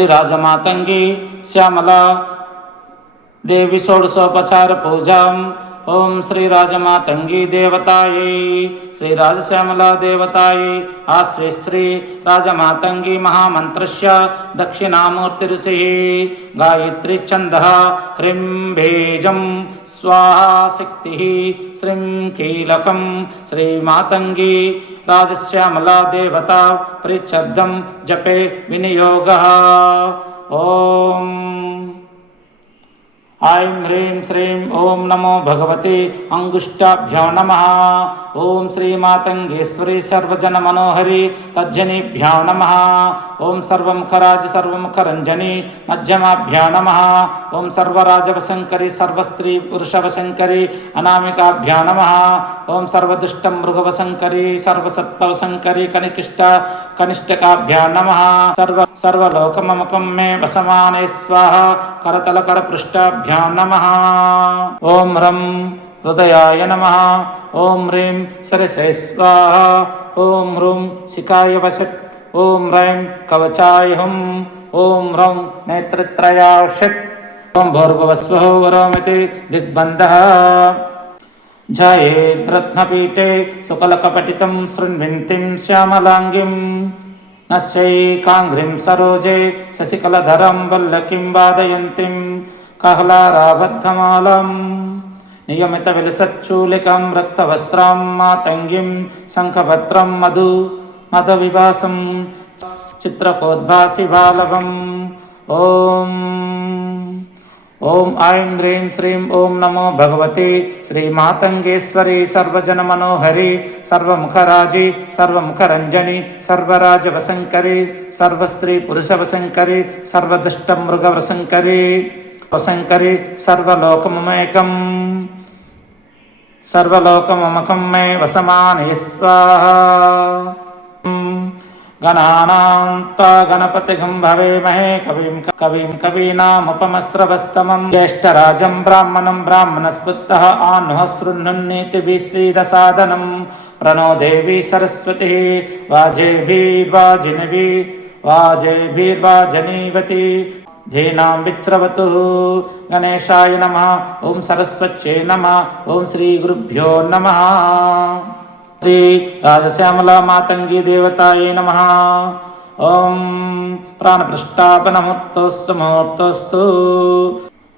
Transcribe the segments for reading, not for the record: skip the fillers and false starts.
श्रीराजमातंगी श्यामला देवी षोडशोपचार पूजा। ओम श्री राजमातंगी देवतायै श्री राजश्यामला देवतायै आश्रय श्री राजमातंगी महामंत्रस्य दक्षिणामूर्तिऋषिः गायत्री छन्दः ह्रीं भेजं स्वाहा शक्तिः श्रीं कीलकं श्रीमातंगी राजश्यामला देवता परिच्छब्दं जपे विनियोगः। ओम ऐं ह्रीं श्रीं ओं नमो भगवते अंगुष्ठाभ्यो नमः। ओं श्री मातंगेश्वरी सर्वजन मनोहरी तज्जनीभ्यो नमः। ओं सर्वमुखराज सर्वमुखरंजनी मध्यमाभ्यो नमः। ओं सर्वराजवशंकरी सर्वस्त्री पुरुषवशंकरी अनामिकाभ्यो नमः। ओं सर्वदुष्ट मृगवशंकरी सर्वसत्त्ववशंकरी कनिष्ठकाभ्यो नमः। सर्वलोकममुखं मे वसमाने स्वाहा करतलकरपृष्ठाभ्यो नमः। ओम रं हृदयाय नमः। ओम ह्रीं सरसे स्वाहा। ओम ह्रूं शिखाय वषट्। ओम ह्रैं कवचाय हुं। ओम रं नेत्रत्रयाय षट्। ओम भूर्भुवस्वः वरोमिति दिग्बन्धः। जयेद्रत्नपीठे सुकलकपटितं शृण्वन्तीं श्यामलाङ्गीं नश्यैकाङ्घ्रिं सरोजे शशिकलधरं वल्लकीं वादयन्तीं कहलाराबद्धमालां नियमितविलसच्चूलिकां रक्तवस्त्रां मातङ्गीं शङ्खभद्रं मदविवासं चित्रकोद्भासि बालवम्। ओम ऐं ह्रीं श्रीं ओं नमो भगवते श्रीमातंगेश्वरी सर्वजनमनोहरी सर्वमुखराजी सर्वमुखरंजनी सर्वराजवशंकरी सर्वस्त्री पुरुषवशंकरी सर्वदुष्टमृगवशंकरी वशंकरी सर्वलोकममकं मे वसमाने स्वाहा। गणानां गणपतिगं भवेमहे कविं कवीनामुपमस्रवस्तमं ज्येष्ठराजं ब्राह्मणं ब्राह्मणस्पृतः आनुः शृण्वन्नीतिभिः प्रणो देवी सरस्वती वाजेभिर्वाजनीवती धीनां विच्रवतु। गणेशाय नमः। ओं सरस्वत्यै नमः। ओं श्री गुरुभ्यो नमः। श्री राजश्यामला मातंगी देवतायै नमः। ओं प्राणप्रष्टापनमुहूर्तोऽस्तु।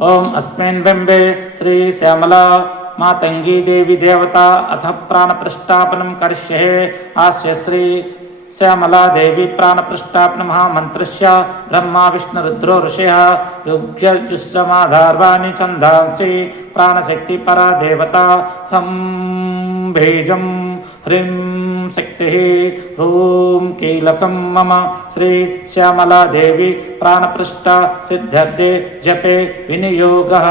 ओं अस्मिन् बिम्बे श्री श्यामला मातंगी देवी देवता अथ प्राणप्रष्टापनं करिष्ये। आस्य श्री श्यामला देवी प्राणप्रष्टापन महामन्त्रस्य ब्रह्मा विष्णुरुद्रो ऋषयः ऋग्यजुष्टमाधार्वाणि छन्दांसि प्राणशक्ति परा देवता ह्रं भेजं ह्रीं शक्तिः ह्रूं कीलकं मम श्री श्यामला देवी प्राणप्रष्टा सिद्ध्यर्थे जपे विनियोगः।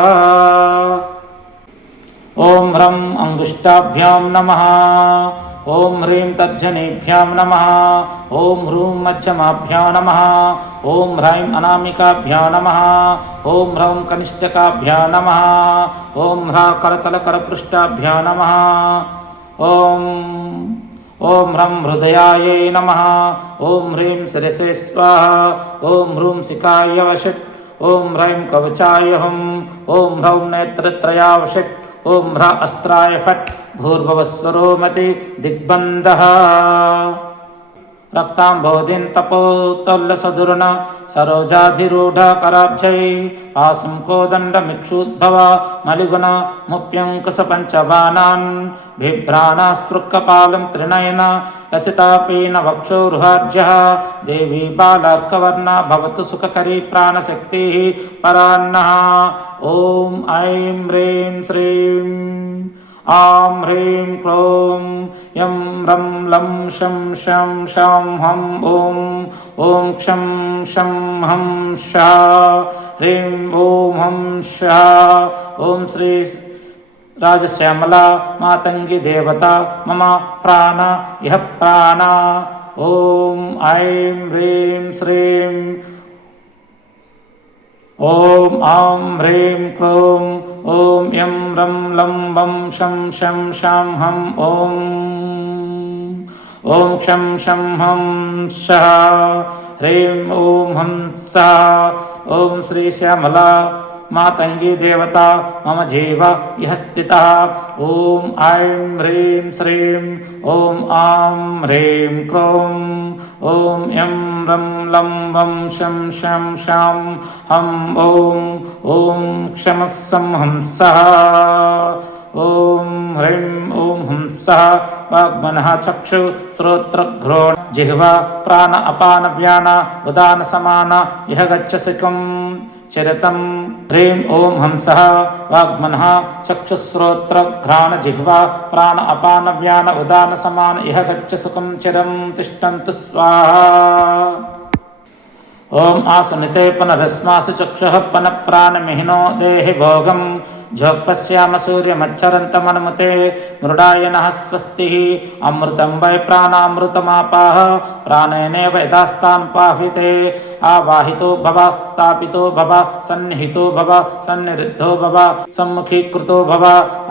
ओम ह्रं अंगुष्ठाभ्यां नमः। ओम ह्रीं तर्जनीभ्यां नमः। ओम ह्रूं मध्यमाभ्यां नमः। ओम ह्रैं अनामिकाभ्यां नमः। ओम ह्रौं कनिष्ठकाभ्यां नमः। ओम ह्रा करतलकरपृष्ठाभ्यां नमः। ओम ह्रं हृदयायै नमः। ओम ह्रीं शिरसे स्वाहा। ओम ह्रूं शिखाय वषट्। ओम ह्रैं कवचाय हुं। ओम ह्रौं नेत्रत्रयाय वषट्। ओम ह्र अस्त्राय फट्। भूर्भुवस्वरोमति दिग्बन्धः। रक्ताम्भोधिं तपोतल्लसदुर्न सरोजाधिरूढकराब्जै पाशं कोदण्डमिक्षुद्भव मलिगुण मुप्यङ्कुशपञ्चबाणान् बिभ्राणस्पृक्कपालं त्रिनयन लसितापीन वक्षोरुहार्जः देवी बालार्कवर्णा भवतु सुखकरी प्राणशक्तिः परान्नः। ॐ ऐं ह्रीं श्रीं आं ह्रीं क्रों यं रं लं शं शां षं हं ॐ क्षं शं हं शां ह्रीं ॐ हं शां। ॐ श्री राजश्यामला मातंगी देवता मम प्राण यः प्राणा। ॐ ऐं ह्रीं श्रीं ॐ आं ह्रीं क्रों ॐ यं रं लं वं शं शं शां हं ॐ क्षं शं हं शः హ్రీం ఓం హంస ఓం శ్రీ శ్యామలా మాతంగీ దేవత మమ జీవ ఇహ స్థితః ఓం ఐం హ్రీం శ్రీం ఓం ఆం హ్రీం క్రోం ఓం యం రం లం వం శం శం శాం హం ఓం ఓం క్షమః సంహంసః ఓం హ్రీం ఓం హంసః వాగ్మనః చక్షు శ్రోత్రఘ్రోణ జిహ్వా ప్రాణ అపాన వ్యాన ఉదాన సమాన ఇహ గచ్చసికం చరితం హ్రీం ఓం హంసః వాగ్మనః చక్షుశ్రోత్రఘ్రాణ జిహ్వా ప్రాణ అపాన వ్యాన ఉదాన సమాన ఇహ గచ్చసుకం చిరం తిష్టంతు స్వాహా ఓం ఆసునితే పునరస్మాసు చక్షుః పునఃప్రాణమిహినో దేహి భోగం ఝోక్పశ్యామ సూర్యమచ్చరంతమనుమతే మృడాయనః స్వస్తి అమృతం వై ప్రాణామృతమాపాః ప్రాణేనేవ యథాస్థాన్ పాహితే ఆవాహితో భవ స్థాపితో భవ సన్నిహితో భవ సన్నిరుద్ధో భవ సమ్ముఖీకృతో భవ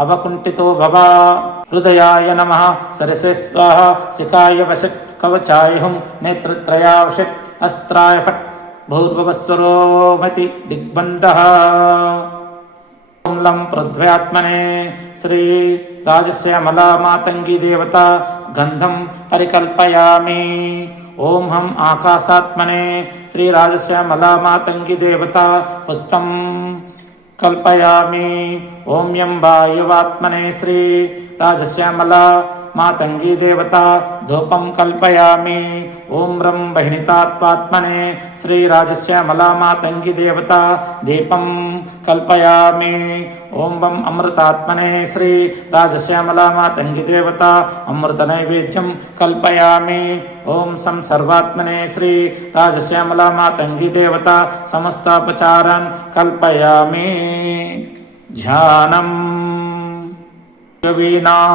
అవకుంఠితో భవ హృదయాయ నమః సరసే స్వాహా శిఖాయ వషట్ కవచాయ హుం నేత్రత్రయావషట్ అస్త్రాయ ఫట్ భూర్భువస్వరోమతి దిగ్బంధః ఓం లం పృథ్వ్యాత్మనే శ్రీ రాజశ్యామలా మాతంగి దేవత గంధం పరికల్పయామి ఓం హం ఆకాశాత్మనే శ్రీ రాజశ్యామలా మాతంగి దేవత పుష్పం కల్పయామి ఓం యం వాయువాత్మనే శ్రీ రాజశ్యామలా మాతంగీ దేవత ధూపం కల్పయామి ఓం రం బహినితాత్మాత్మనే శ్రీ రాజశ్యామలా మాతంగి దేవత దీపం కల్పయామి ఓం వం అమృతాత్మనే శ్రీ రాజశ్యామలా మాతంగి దేవత అమృత నైవేద్యం కల్పయామి ఓం సం సర్వాత్మనే శ్రీ రాజశ్యామలా మాతంగి దేవత సమస్తాపచారాన్ కల్పయామి ధ్యానం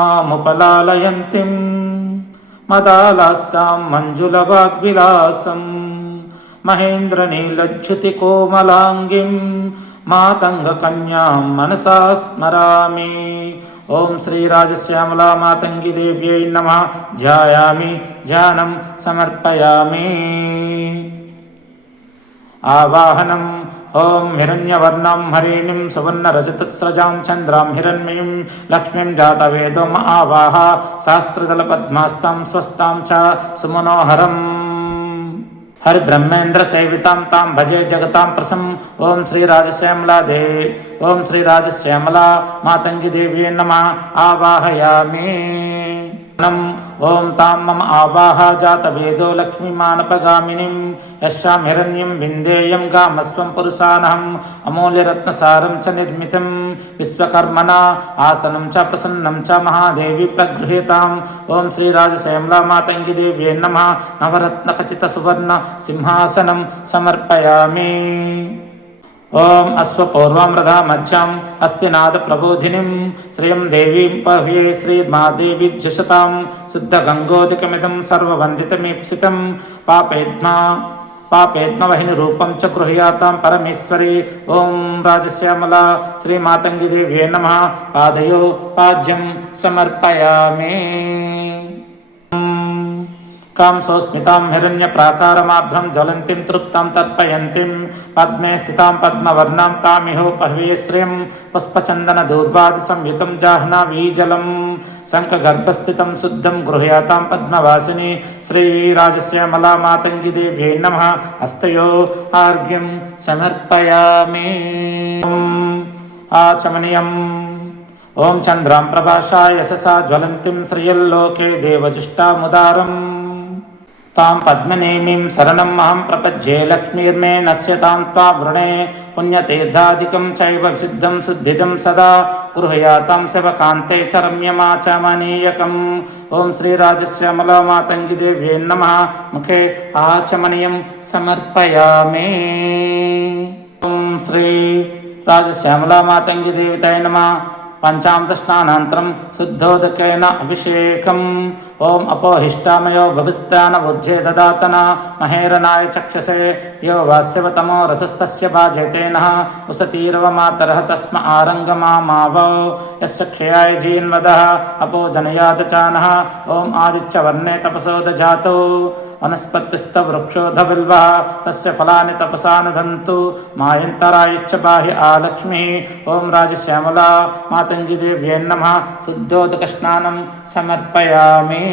వీణాముపలాలయంతిం మదాలాస్సాం మంజులవాగ్విలాసం మహేంద్రనీలచ్యుతికోమలాంగిం మాతంగకన్యాం మనసా స్మరామి ఓం శ్రీ రాజశ్యామలా మాతంగి దేవ్యై నమః ధ్యాయామి ధ్యానం సమర్పయామి ఆవాహనం ఓం హిరణ్యవర్ణం హరిణిం సువర్ణరజతస్రజాం చంద్రాం హిరణ్మయీం లక్ష్మీం జాతవేదో ఆవాహ సహస్రదళపద్మాస్తాం స్వస్తాం చ సుమనోహరం హరి బ్రహ్మేంద్ర సేవితాం తాం భజే జగతాం ప్రసం ఓం శ్రీ రాజశ్యామలా దేవి ఓం శ్రీ రాజశ్యామలా మాతంగి దేవ్యై నమః ఆవాహయామి ఓం తాం మమ ఆవాహ జాతవేదో లక్ష్మీమానపగామినిం యస్యాం హిరణ్యం విందేయం గామస్వం పురుషానహం అమూల్యరత్నసారం చ నిర్మితం విశ్వకర్మణా ఆసనం చ ప్రసన్నం చ మహాదేవి ప్రగృహీతాం ఓం శ్రీ రాజశ్యామలా మాతంగి దేవ్యై నమః నవరత్నఖచిత సువర్ణ సింహాసనం సమర్పయామి ఓం అశ్వపూర్వమృధా మధ్యాం హస్తినాద ప్రబోధినిం శ్రియం దేవీం పహ్యే శ్రీమాదేవిజ్యశతాం శుద్ధ గంగోదకమిదం సర్వవందితమీప్సితం పాపేద్మవహిని రూపం చ గృహ్యాతాం పరమేశ్వరి ఓం రాజశ్యామలా శ్రీమాతంగి దేవ్యై నమః పాదయో పాద్యం సమర్పయామి కాంసోస్మితాం హిరణ్యప్రాకారమాభ్రం జ్వలంతిం తృప్తాం తర్పయంతిం పద్మే స్థితాం పద్మవర్ణాం తామిహోపహ్వే శ్రియం పుష్పచందన దూర్వాది సంయుతం జాహ్నవీజలం శంఖగర్భస్థితం శుద్ధం గృహ్యాతాం పద్మవాసిని శ్రీరాజశ్యామలా మాతంగి దేవ్యై నమః హస్తయో ఆర్ఘ్యం సమర్పయామి ఆచమనీయం ఓం చంద్రాం ప్రభాషా యశసా జ్వలంతిం శ్రియల్లోకే దేవజుష్టాముదారం తాం పద్మనేమిం శరణం అహం ప్రపజ్యే లక్ష్మీర్మే నశ్యతాం త్వా వృణే పుణ్యతీర్థాదికం చైవ సిద్ధం శుద్ధిదం సదా గృహయాతాం శివకాంతే చ రమ్యమాచమనీయకం ఓం శ్రీ రాజశ్యామలా మాతంగి దేవ్యై నమః ముఖే ఆచమనీయం సమర్పయామి ఓం శ్రీ రాజశ్యామలా మాతంగి దేవితై నమః పంచామృత స్నానానంతరం శుద్ధోదకేన అభిషేకం ఓం అపోహిష్టామయో భవిస్తానబుద్ధే దదాతన మహేరనాయ చక్షసే యో వాస్యవతమో రసస్తస్య భాజేతేన ఉసతీరవ మాతరః తస్మ ఆరంగమామావో యస్య క్షయాయ జీన్వదః అపో జనయాత చానః ఓం ఆదిత్యవర్ణే తపసో దజాతో వనస్పతిస్తవృక్షోధబిల్వः తస్య ఫలాని తపసానుదంతు మాయంతరాయచ్చ బాహ్య ఆలక్ష్మిः ఓం రాజశ్యామలా మాతంగిదేవ్యై నమః శుద్ధోదకస్నానం సమర్పయామి.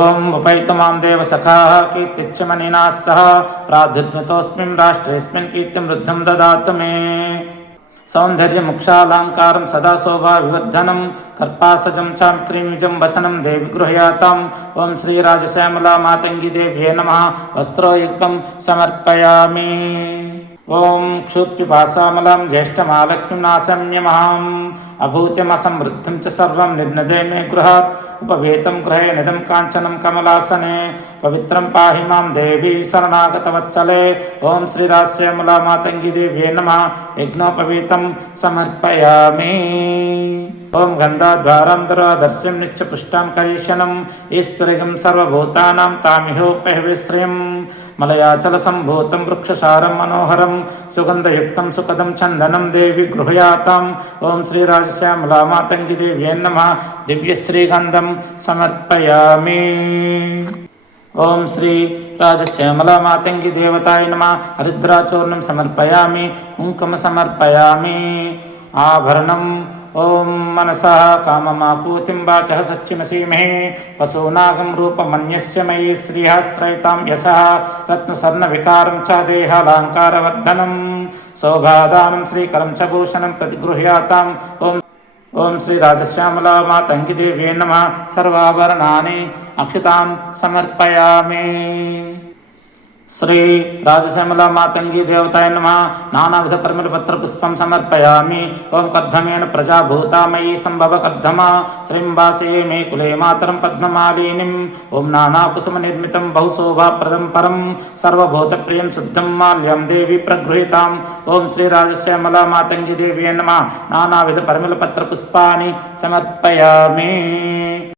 ఓం ఉపైతు మాం దేవ సఖాః కీర్తిశ్చ మనినాः సహ ప్రాద్యుద్మితోऽస్మిన్ రాష్ట్రేऽస్మిన్ కీర్తిం వృద్ధిం దదాతు మే. సౌందర్యముక్షాలంకారం సదా శోభా వివర్ధనం కర్పాసజం చాక్రీమిజం వసనం దేవి గృహయాతాం. ఓం శ్రీరాజశ్యామలా మాతంగిదేవ్యై నమః వస్త్రోయుగ్మం సమర్పయామి. ఓం క్షుత్పిపాసామలాం జ్యేష్ఠమాలక్ష్మీం నాశమ్యమహాం అభూత్యమసమృద్ధిం చ సర్వం నిర్నదే మే గృహాత్ ఉపవేతం గృహే నిదం కాంచనం కమలాసనే పవిత్రం పాహి మాం దేవి శరణాగతవత్సలే. ఓం శ్రీరాజశ్యామలా మాతంగిదేవ్యై నమః యజ్ఞోపవీతం సమర్పయామి. ఓం గంధాద్వారం దర్శం నిత్య పుష్టాం కరీశనం ఈశ్వరిగం సర్వభూతానాం తామిహోపహవిశ్రయం మలయాచల సంభూతం వృక్షసారం మనోహరం సుగంధయుక్తం సుఖదం చందనం దేవి గృహయాతాం. ఓం శ్రీరాజశ్యామలా మాతంగిదేవ్యై నమః దివ్యశ్రీగంధం సమర్పయామి. ఓం శ్రీ రాజశ్యామలా మాతంగి దేవతాయ నమః హరిద్రాచూర్ణం సమర్పయామి. కుంకుమ సమర్పయామి. ఆభరణం ఓం మనసః కామమాకూతిం వాచః సత్యమసీమహే పశూనాగం రూపమన్యస్య మయి శ్రీహస్రయితాం యశః రత్నసర్ణవికారం చ దేహాలంకారవర్ధనం శోభాదానం శ్రీకరం చ భూషణం ప్రతిగృహ్యాతాం. ఓం శ్రీ రాజశ్యామలా మాతంగిదేవ్యై నమః సర్వాభరణాని అక్షతాం సమర్పయామి. శ్రీ రాజశ్యామలా మాతంగి దేవతాయ నమః నానావిధ పరిమళపత్ర పుష్పం సమర్పయామి. ఓం కర్ధమేన ప్రజాభూతామయీ సంభవ కర్ధమా శ్రీం వాసే మే కులే మాతరం పద్మమాలినిం. ఓం నానాకుసుమ నిర్మితం బహుశోభాప్రదం పరం సర్వభూతప్రియం శుద్ధం మాల్యం దేవి ప్రగృహీతాం. ఓం శ్రీ రాజశ్యామలా మాతంగి దేవ్యై నమః నానావిధ పరిమళపత్ర పుష్పాని సమర్పయామి.